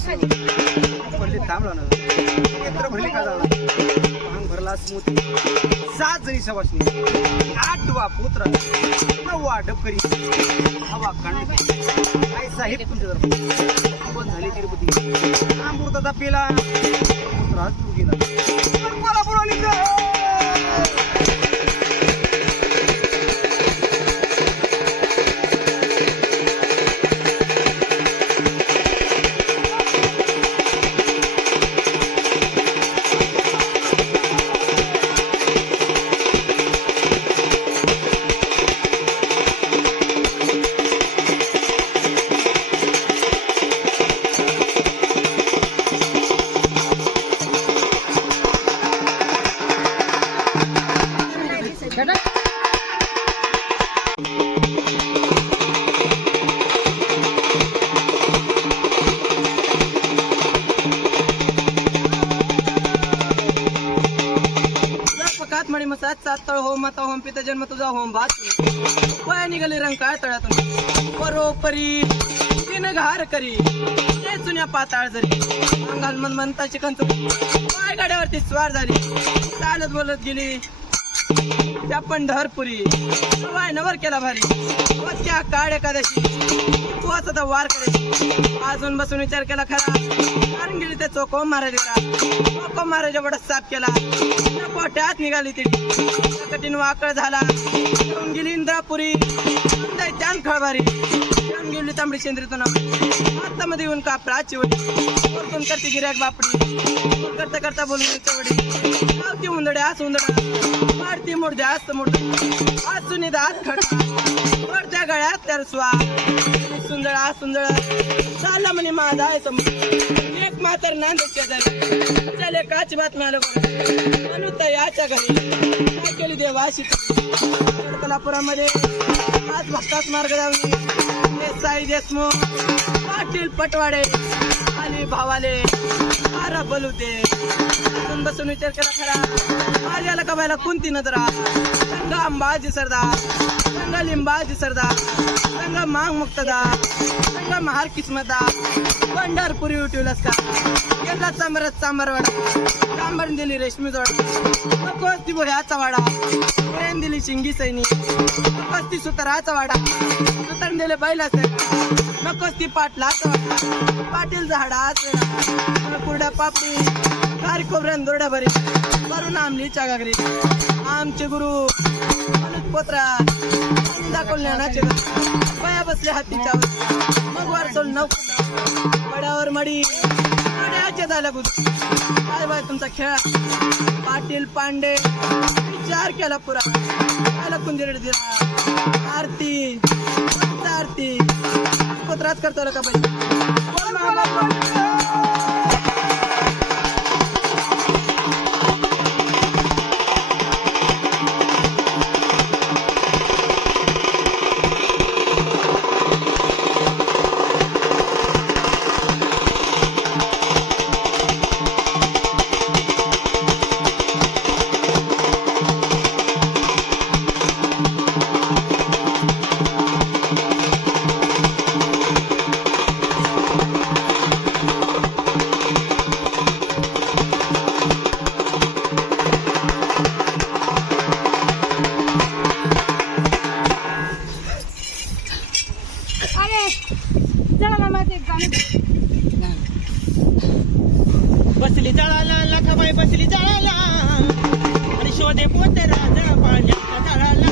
सनीस थांबला ना एकत्र भरली का झाला भरला स्मूथ सात जणी सवासनी आठ वा पुत्र नववा डबकरी हवा कांड काय साहेब तुमच्या जर झाली तिरुपती अमृताचा पेला पुत्र गेला मला तुझा तळ होम माता होम पिता जन्म तुझा होम भात पाय निघाले रंग काय तळ्यातून. परोपरी तीन घार करी. ते जुन्या पाताळ जरी. अंगाल मन म्हणता चिकन पाय गाड्यावरती स्वार झाली. चालत बोलत गेली. त्या पंढरपुरी. वाय नवर केला भारी. त्या काळ एकादशी तू आता वार करायची. अजून बसून विचार केला खरा. कारण गेली चोको महाराज चोको महाराज एवढा साफ केला? त्या पोट्यात निघाली ती. कठीण वाकळ झाला. गेली इंद्रापुरी. त्यान खळबारी गेली तांबडी शेंद्रीतून आत्तामध्ये येऊन कापराची वडी परतून करते गिऱ्याक बापडी. करता करता बोलून चवडी गावती उंदड्या आज उंदडा वाढती मोडद्या आज मोड आज सुनी दात खडा. गळ्यात तर स्वा सुंदळा सुंदळ चालला म्हणे माझा आहे समोर. एक मातर नांदेच्या जरी चले काची बातम्या आलो म्हणून याच्या घरी. काय केली देवाशी कोल्हापुरामध्ये आज भक्ताच मार्ग लावली. साई देशमुख पाटील पटवाडे. आणि भावाले आरा बलुते आपण बसून विचार केला खरा. माझ्याला कमायला कोणती नजरा रंग अंबाजी सरदा रंग लिंबाजी सरदा रंग मांग मुक्तदा. रंग महार किस्मतदार पंढरपुरी उठवलंस का? गेला चांबरत चांबरवाडा चांबर दिली रेशमी जोड. नकोच ती भोयाचा वाडा. प्रेम दिली शिंगी सैनी. नकोच ती सुताराचा वाडा. सुतार दिले बैलाचा. नकोच ती पाटला पाटील झाडा कुरड्या पापडी. कार खोबऱ्यान दुरड्या भरी. करून आमली चागागरी. आमचे गुरु अनुज पोत्रा. दाखवल्याचे ज्ञानाचे पाया बसले हातीच्या मग वर सोड नऊ मड्यावर मडी. मड्याचे झाल्या बुध काय बाय तुमचा खेळ. पाटील पांडे. विचार केला पुरा. आला कुंदिरेड दिला. आरती. आरती. त्रास करतो का बाई? बसली जळाला लखाबाई बसली जळाला. आणि शोधे पोते राजा पाण्याचा जळाला